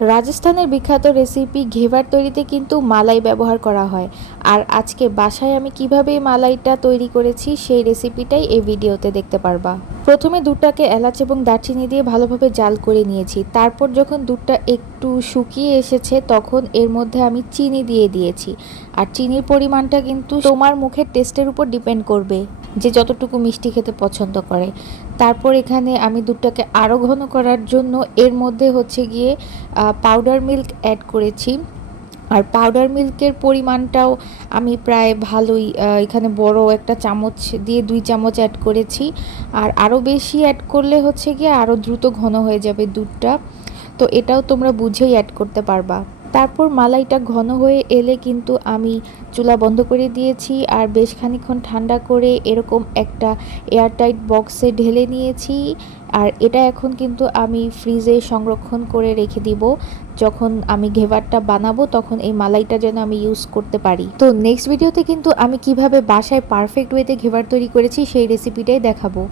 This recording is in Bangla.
রাজস্থানের বিখ্যাত রেসিপি ঘেভার তৈরিতে কিন্তু মালাই ব্যবহার করা হয়। আর আজকে বাসায় আমি কিভাবে এই মালাইটা তৈরি করেছি সেই রেসিপিটাই এই ভিডিওতে দেখতে পারবা। প্রথমে দুধটাকে এলাচ এবং দারচিনি দিয়ে ভালোভাবে জাল করে নিয়েছি। তারপর যখন দুধটা একটু শুকিয়ে এসেছে তখন এর মধ্যে আমি চিনি দিয়ে দিয়েছি। আর চিনির পরিমাণটা কিন্তু তোমার মুখের টেস্টের উপর ডিপেন্ড করবে, যে যতটুকু মিষ্টি খেতে পছন্দ করে। তারপর এখানে আমি দুধটাকে আরও ঘন করার জন্য এর মধ্যে হচ্ছে গিয়ে পাউডার মিল্ক অ্যাড করেছি। আর পাউডার মিল্কের পরিমাণটাও আমি প্রায় ভালোই, এখানে বড় একটা চামচ দিয়ে 2 চামচ অ্যাড করেছি। আর আরও বেশি অ্যাড করলে হচ্ছে গিয়ে আরও দ্রুত ঘন হয়ে যাবে দুধটা, তো এটাও তোমরা বুঝেই অ্যাড করতে পারবা। তারপর মালাইটা ঘন হয়ে এলে কিন্তু আমি চুলা বন্ধ করে দিয়েছি আর বেশ খানিকক্ষণ ঠান্ডা করে এরকম একটা এয়ারটাইট বক্সে ঢেলে নিয়েছি। আর এটা এখন কিন্তু আমি ফ্রিজে সংরক্ষণ করে রেখে দিব। যখন আমি ঘেভারটা বানাবো তখন এই মালাইটা যেন আমি ইউজ করতে পারি। তো নেক্সট ভিডিওতে কিন্তু আমি কিভাবে বাসায় পারফেক্ট ওয়েতে ঘেভার তৈরি করেছি সেই রেসিপিটাই দেখাবো।